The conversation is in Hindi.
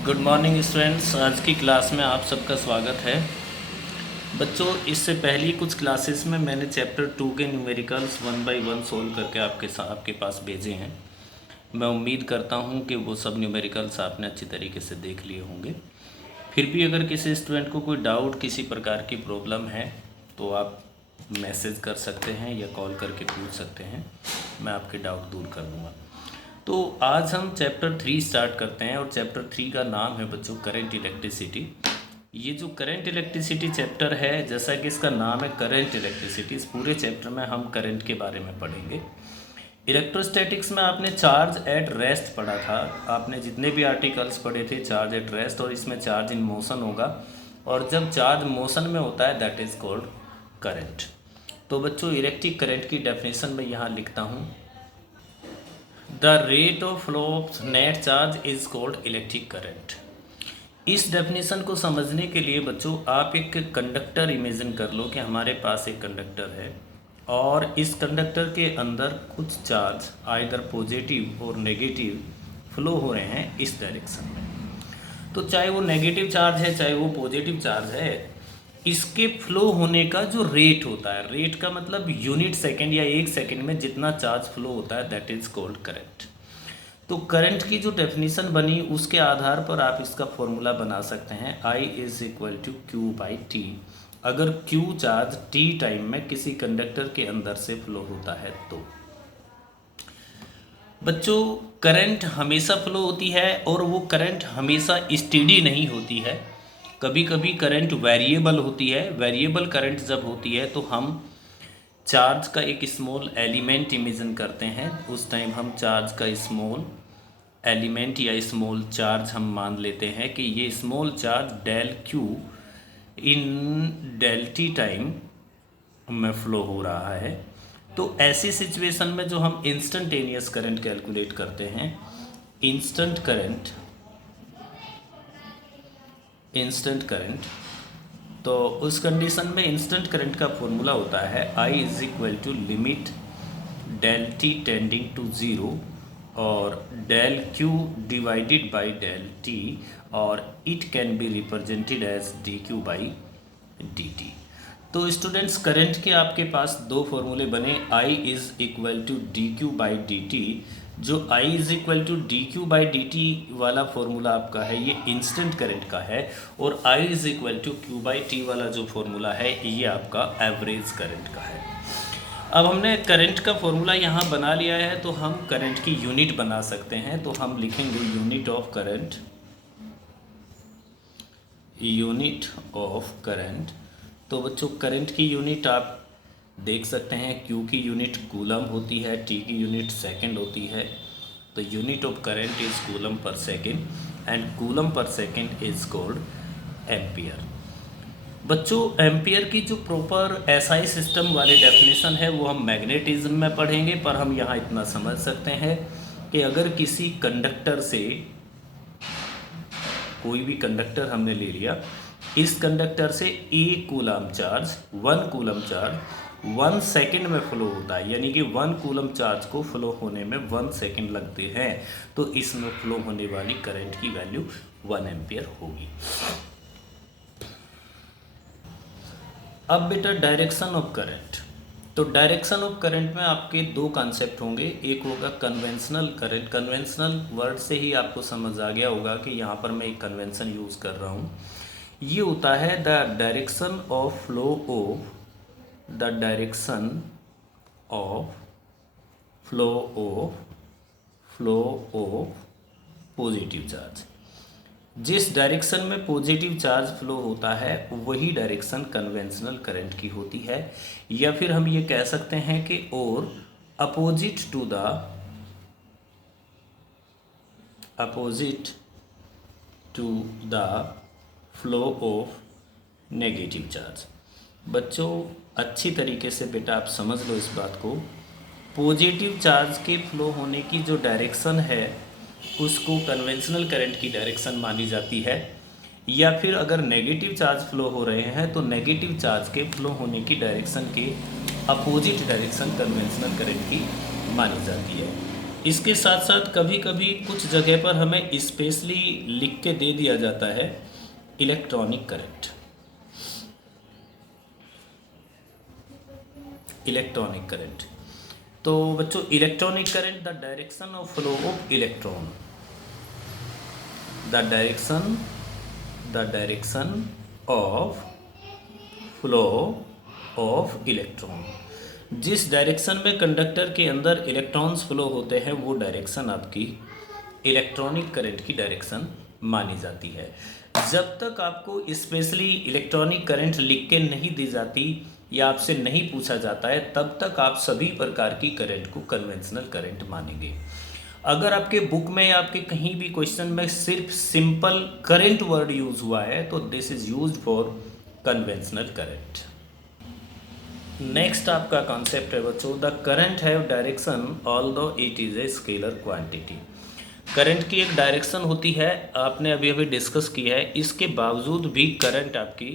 Good morning students. आज की क्लास में आप सबका स्वागत है। बच्चों, इससे पहली कुछ क्लासेस में मैंने चैप्टर 2 के न्यूमेरिकल्स 1 बाय 1 सोल्व करके आपके पास भेजे हैं। मैं उम्मीद करता हूं कि वो सब न्यूमेरिकल्स आपने अच्छी तरीके से देख लिए होंगे। फिर भी अगर किसी स्टूडेंट को कोई डाउट, किसी प्रकार की प्रॉब्लम है तो आप मैसेज कर सकते हैं या कॉल करके पूछ सकते हैं। मैं आपके डाउट दूर कर दूँगा। तो आज हम चैप्टर 3 स्टार्ट करते हैं और चैप्टर 3 का नाम है बच्चों करंट इलेक्ट्रिसिटी। ये जो करंट इलेक्ट्रिसिटी चैप्टर है, जैसा कि इसका नाम है करंट इलेक्ट्रिसिटी, इस पूरे चैप्टर में हम करंट के बारे में पढ़ेंगे। इलेक्ट्रोस्टैटिक्स में आपने चार्ज एट रेस्ट पढ़ा था। आपने जितने भी आर्टिकल्स पढ़े थे चार्ज एट रेस्ट, और इसमें चार्ज इन मोशन होगा, और जब चार्ज मोशन में होता है दैट इज़ कॉल्ड करंट। तो बच्चों, इलेक्ट्रिक करंट की डेफिनेशन में यहाँ लिखता हूँ, the rate of flow of net charge is called electric current. इस डेफिनेशन को समझने के लिए बच्चों आप एक कंडक्टर इमेजिन कर लो कि हमारे पास एक कंडक्टर है और इस कंडक्टर के अंदर कुछ चार्ज आइदर पॉजिटिव और नेगेटिव फ्लो हो रहे हैं इस डायरेक्शन में। तो चाहे वो नेगेटिव चार्ज है चाहे वो पॉजिटिव चार्ज है, इसके फ्लो होने का जो रेट होता है, रेट का मतलब यूनिट सेकंड या एक सेकंड में जितना चार्ज फ्लो होता है दैट इज कॉल्ड करंट। तो करंट की जो डेफिनेशन बनी उसके आधार पर आप इसका फॉर्मूला बना सकते हैं, I is equal to Q by T. अगर क्यू चार्ज टी टाइम में किसी कंडक्टर के अंदर से फ्लो होता है तो बच्चों करंट हमेशा फ्लो होती है और वो करंट हमेशा स्टेडी नहीं होती है। कभी कभी करंट वेरिएबल होती है। वेरिएबल करंट जब होती है तो हम चार्ज का एक स्मॉल एलिमेंट इमेजिन करते हैं। उस टाइम हम चार्ज का स्मॉल एलिमेंट या स्मॉल चार्ज हम मान लेते हैं कि ये small charge del Q in del T time में फ्लो हो रहा है। तो ऐसी सिचुएशन में जो हम इंस्टेंटेनियस करंट कैलकुलेट करते हैं, इंस्टेंट करंट, तो उस कंडीशन में इंस्टेंट करंट का फॉर्मूला होता है I is equal to limit del t tending to zero और del q divided by del t, और it can be represented as d q by d t. तो स्टूडेंट्स, करंट के आपके पास दो फॉर्मूले बने, I is equal to d q by d t. जो I is equal to d q by d t वाला फॉर्मूला आपका है ये इंस्टेंट करंट का है, और I is equal to Q by T वाला जो फॉर्मूला है ये आपका एवरेज करंट का है। अब हमने करंट का फॉर्मूला यहाँ बना लिया है तो हम करंट की यूनिट बना सकते हैं। तो हम लिखेंगे यूनिट ऑफ करंट। तो बच्चों, करंट की यूनिट आप देख सकते हैं, क्यू की यूनिट कूलम होती है, टी की यूनिट सेकंड होती है। तो unit of current is coulomb per second and coulomb per second is called ampere. बच्चों, एम्पियर की जो प्रॉपर एसआई सिस्टम वाली डेफिनेशन है वो हम मैग्नेटिज्म में पढ़ेंगे, पर हम यहाँ इतना समझ सकते हैं कि अगर किसी कंडक्टर से, कोई भी कंडक्टर हमने ले लिया, इस कंडक्टर से एक कूलम चार्ज 1 सेकंड में फ्लो होता है, यानी कि 1 कूलम चार्ज को फ्लो होने में 1 सेकंड लगते हैं, तो इसमें फ्लो होने वाली करंट की वैल्यू 1 एम्पियर होगी। अब बेटा डायरेक्शन ऑफ करंट। तो डायरेक्शन ऑफ करंट में आपके दो कॉन्सेप्ट होंगे। एक होगा कन्वेंशनल करंट। कन्वेंशनल वर्ड से ही आपको समझ आ गया होगा कि यहाँ पर मैं एक कन्वेंशन यूज़ कर रहा हूँ। ये होता है the direction of flow of positive charge. जिस डायरेक्शन में पॉजिटिव चार्ज फ्लो होता है वही डायरेक्शन कन्वेंशनल करंट की होती है, या फिर हम ये कह सकते हैं कि और opposite to the flow of negative charge. बच्चों, अच्छी तरीके से बेटा आप समझ लो इस बात को। पॉजिटिव चार्ज के फ्लो होने की जो डायरेक्शन है उसको कन्वेंशनल करंट की डायरेक्शन मानी जाती है, या फिर अगर नेगेटिव चार्ज फ्लो हो रहे हैं तो नेगेटिव चार्ज के फ्लो होने की डायरेक्शन के अपोजिट डायरेक्शन कन्वेंशनल करंट की मानी जाती है। इसके साथ साथ कभी कभी कुछ जगह पर हमें स्पेशली लिख के दे दिया जाता है इलेक्ट्रॉनिक करंट। इलेक्ट्रॉनिक करंट, तो बच्चों electronic current the direction of flow of electron, the direction of flow of electron, जिस डायरेक्शन में कंडक्टर के अंदर इलेक्ट्रॉन्स फ्लो होते हैं वो डायरेक्शन आपकी इलेक्ट्रॉनिक करंट की डायरेक्शन मानी जाती है। जब तक आपको स्पेशली इलेक्ट्रॉनिक करंट लिख के नहीं दी जाती या आपसे नहीं पूछा जाता है तब तक आप सभी प्रकार की करंट को कन्वेंशनल करंट मानेंगे। अगर आपके बुक में या आपके कहीं भी क्वेश्चन में सिर्फ सिंपल करंट वर्ड यूज हुआ है तो this is used for conventional current. Next आपका कॉन्सेप्ट है बच्चों, the current have direction although it is a scalar quantity. Current की एक डायरेक्शन होती है, आपने अभी अभी डिस्कस किया है, इसके बावजूद भी करंट आपकी